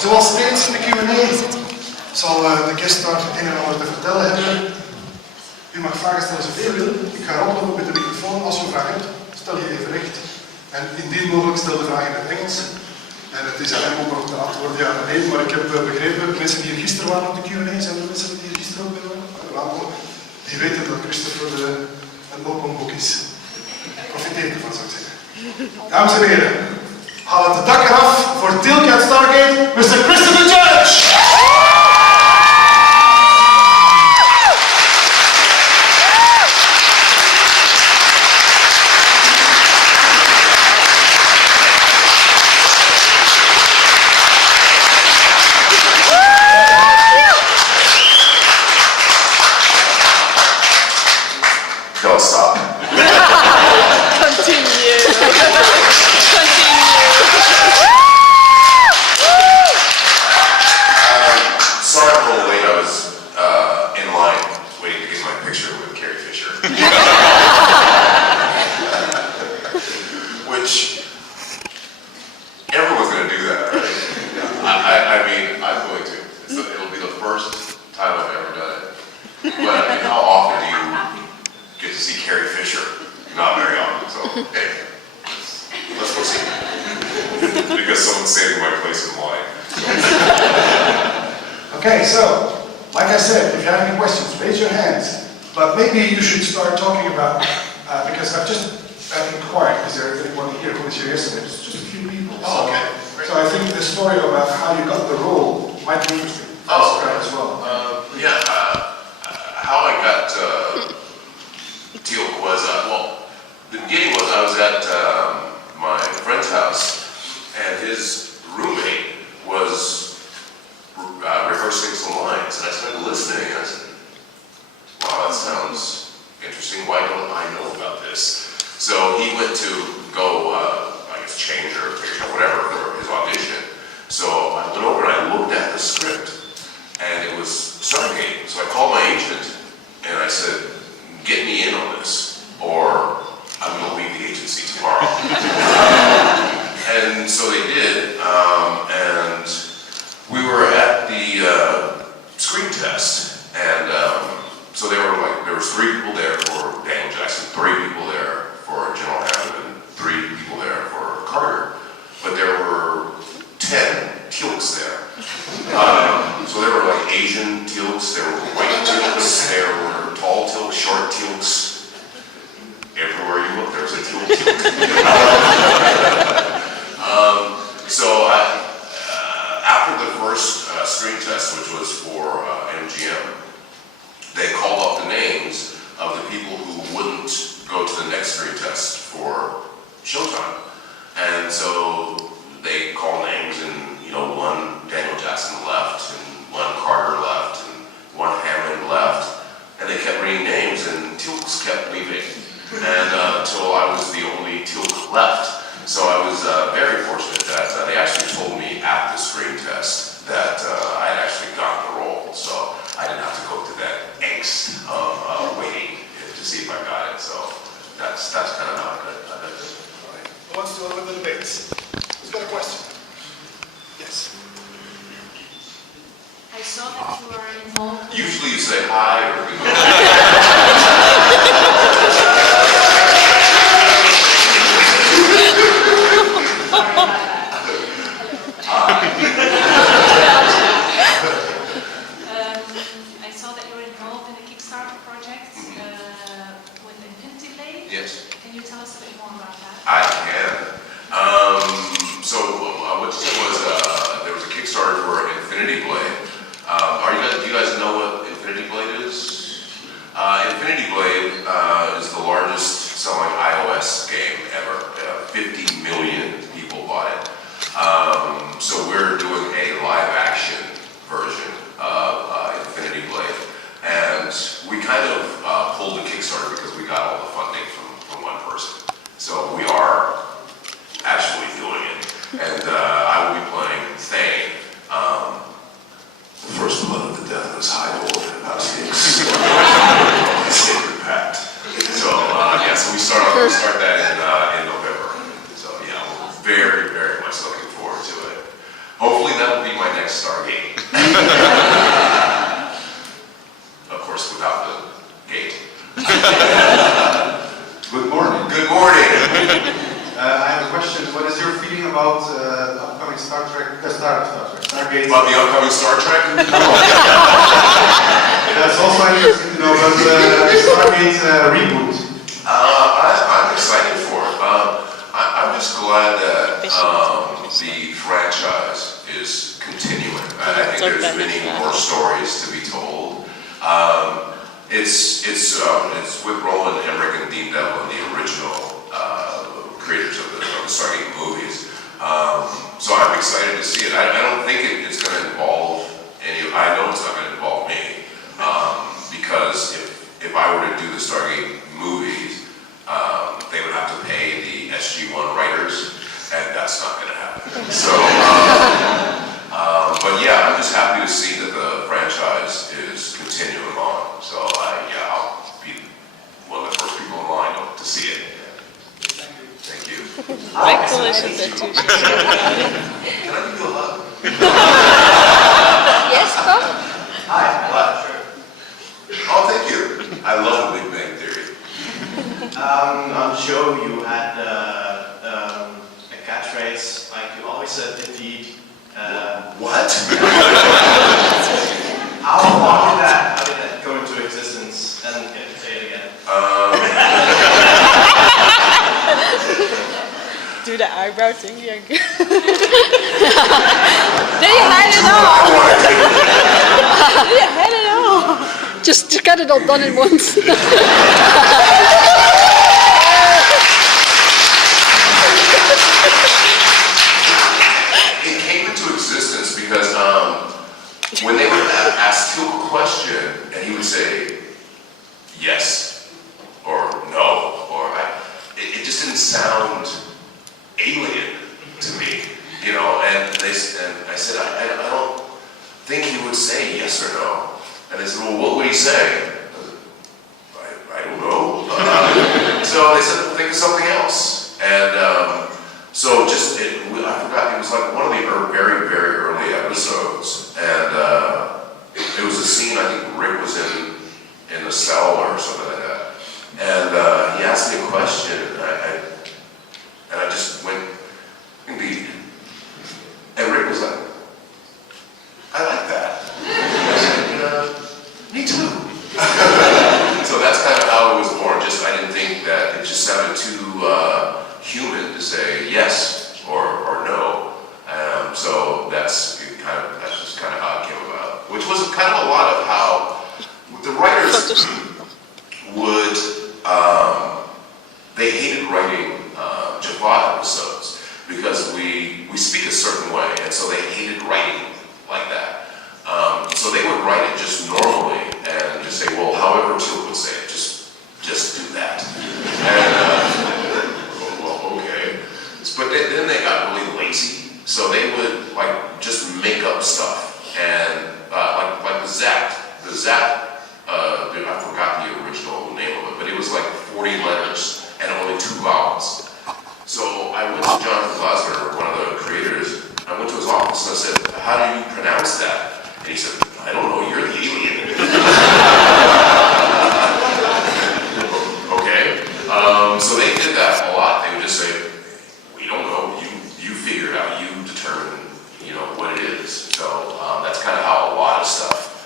Zoals steeds in de Q&A zal de guest daar het een en ander te vertellen hebben. U mag vragen stellen zoveel u wil. Ik ga rondlopen met de microfoon. Als u een vraag hebt, stel je even recht. En indien mogelijk stel de vraag in het Engels. En het is alleen om erop te antwoorden ja en nee. Maar ik heb begrepen, mensen die hier gisteren waren op de Q&A, zijn er mensen die hier gisteren ook waren? Die weten dat Christopher een open boek is. Profiteer ervan, zou ik zeggen. Dames en heren, haal het de dak eraf voor Teal'c uit Stargate, Mr. Christopher Judge! Don't stop. Continue. Sorry I'm a little late. I was in line waiting to get my picture with Carrie Fisher. Which, everyone's going to do that, right? I mean, I'm going to. It'll be the first time I've ever done it. But I mean, how often do you get to see Carrie Fisher? Not very often, so hey, let's go see. Because someone's saving my place in line. Okay, so, like I said, if you have any questions, raise your hands. But maybe you should start talking about, because I've inquired, is there anyone here who was here yesterday? It's just a few people. Oh, okay. So I think the story about how you got the role might be interesting. Oh, as well. How I got Teal'c was, well, the beginning was I was at my friend's house, and his roommate was rehearsing some lines, and I started listening, and I said, wow, that sounds interesting, why don't I know about this? So he went to go, I guess, change or whatever for his audition. So I went over and I looked at the script, and it was Stargate. So I called my agent, and I said, get me in on this, or I'm going to leave the agency tomorrow. And so they did, and we were at the screen test, and so there was 3 people there for Daniel Jackson, 3 people there for General Hammond, and 3 people there for Carter, but there were 10 Teal'cs there. So there were like Asian Teal'cs, there were white Teal'cs, there were tall Teal'cs, short Teal'cs. Everywhere you look, there's a Teal'c. So after the first screen test, which was for MGM, they called up the names of the people who wouldn't go to the next screen test for Showtime. And so they called names, and one Daniel Jackson left, and one Carter left, and one Hammond left, and they kept reading names, and Teal'cs kept leaving, and until I was the only Teal'c left. So I was very fortunate that they actually told me at the screen test that I had actually gotten the role, so I didn't have to go through that angst of waiting to see if I got it. So that's kind of how I got it. All right. Who wants to open the debates? Who's got a question? Yes. I saw that you are involved. Usually you say hi or good morning. Sorry about that. I saw that you were involved in a Kickstarter project with Infinity Blade. Yes. Can you tell us a bit more about that? I can. So what you said was there was a Kickstarter for Infinity Blade. Do you guys know what Infinity Blade is? Infinity Blade is the largest selling iOS game ever. 50 million people bought it. So we're doing a live action version of Infinity Blade. And we kind of pulled the Kickstarter because we got all the funding from one person. So we are actually doing it. And I will be playing Thane. The first blood of the death was high old about 6. Sacred pact. So so we start that in November. So yeah, we're very, very much looking forward to it. Hopefully that will be my next Stargate. Of course, without the gate. Good morning. Good morning. I have a question. What is your feeling about the upcoming Stargate? Stargate. About the upcoming Star Trek? That's also interesting to know, but Stargate reboot. I'm excited for it. I'm just glad that the franchise is continuing. I think there's many more stories to be told. It's with Roland Emmerich and Dean Devlin, the original creators of the Stargate movies. So I'm excited to see it. I don't think it's going to involve I know it's not going to involve me, because if I were to do the Stargate movies, they would have to pay the SG-1 writers, and that's not going to happen. So, but yeah, I'm just happy to see that the franchise is continuing on. So I'll be one of the first people in line to see it. Thank you. Michael is a bit too sure about it. Can I give you a hug? Yes, come. Hi. Sure. Oh, thank you. I love The Big Bang Theory. On the show you had a catchphrase, like you always said indeed. What? How did that go into existence? And can you say it again? Do the eyebrow thing. Yeah. Then you had it all. You had it all. Just get it all done at once. It came into existence because when they would ask Teal'c a question and he would say yes or no, or it just didn't sound alien to me, you know. And I said I don't think he would say yes or no. And they said, well, what would he say? I don't know. So they said, well, think of something else. And so I forgot, it was like one of the very, very early episodes. And it was a scene, I think Rick was in the cell or something like that. And he asked me a question, and I just went, indeed. And Rick was like, I like that. I said, me too. So that's kind of how it was born. I didn't think that it just sounded too human to say yes or no. So that's just kind of how it came about. Which was kind of a lot of how the writers would, they hated writing Jaffa episodes because we speak a certain way, and so they hated writing like that. So they would write it just normally and just say, well, however Teal'c would say it, just do that. And, well, okay. But then they got really lazy, so they would just make up stuff. And like the Zap, I forgot the original name of it, but it was like 40 letters and only 2 vowels. So I went to Jonathan Glasner, one of the creators. I went to his office and I said, how do you pronounce that? And he said, I don't know, you're the alien. Okay. So they did that a lot. They would just say, we don't know, you figure it out, you determine, what it is. So that's kind of how a lot of stuff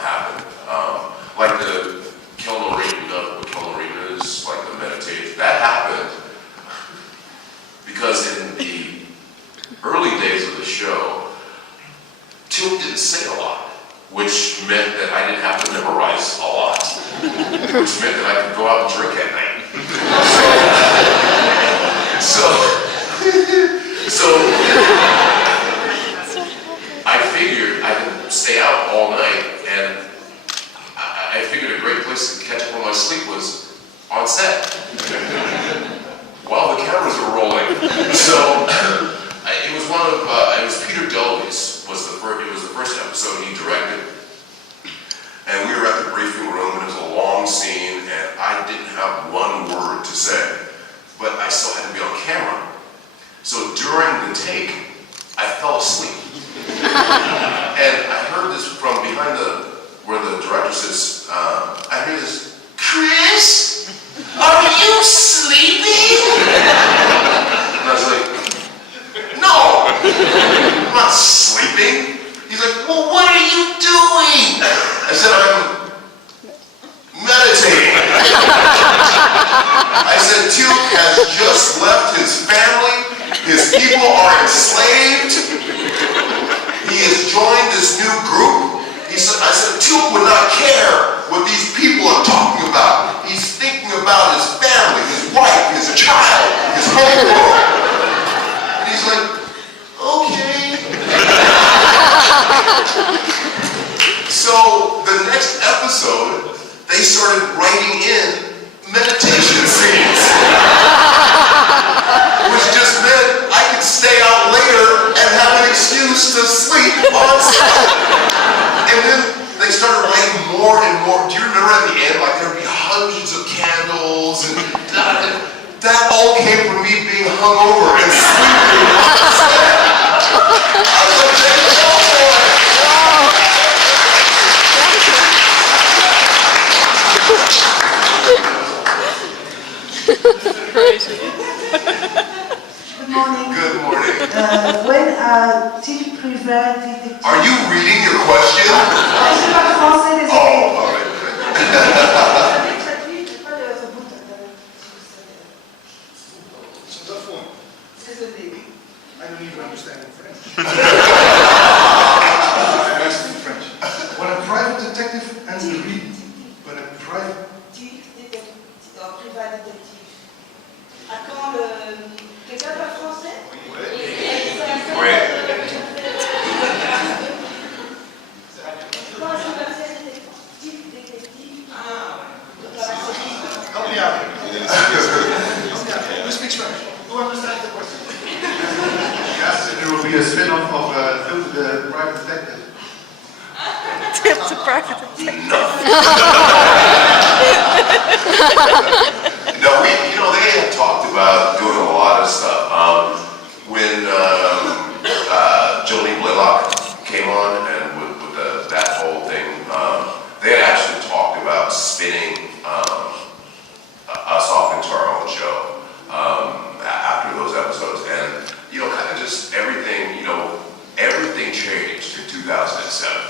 happened. Like the Kelnorina is like the meditation. That happened because in the early days of the show, Teal'c didn't say a lot, which meant that I didn't have to memorize a lot, which meant that I could go out and drink at night. So I figured I could stay out all night, and I figured a great place to catch up on my sleep was on set, while the cameras were rolling. So it was it was Peter Delvey's. It was the first episode he directed. And we were at the briefing room, and it was a long scene, and I didn't have one word to say, but I still had to be on camera. So during the take, I fell asleep. says, I hear this, Chris, are you sleeping? And I was like, no, I'm not sleeping. He's like, well, what are you doing? I said, I'm meditating. I said, Teal'c has just left his family. His people are enslaved. He has joined this new group. I said, Teal'c would not care what these people are talking about. He's thinking about his family, his wife, his child, his whole world. And he's like, okay. So the next episode, they started writing in meditation scenes. Which just meant I could stay out later and have an excuse to sleep on set. And then they started writing more and more. Do you remember at the end, like there'd be hundreds of candles and that all came from me being hungover and sleeping on set. I was like, take it all for it. Crazy. Good morning. Good morning. When Teal'c prevented the... Are you reading your question? Je parle français, désolé. Oh, all right. It's a tough one. Désolé. I don't even understand French. I speak French. When a private detective and when a private... Privat détective. À quand le... Quelqu'un parle français? Oui. Quand je m'appelle détective. Ah, Help me out here. Help me out here. Who speaks French? Who understands the question? Yes, there will be a spin-off of Teal'c the Private Detective. It's a private. No, they had talked about doing a lot of stuff. When Jolene Blaylock came on and with that whole thing, they had actually talked about spinning us off into our own show after those episodes. And, kind of just everything, everything changed in 2007.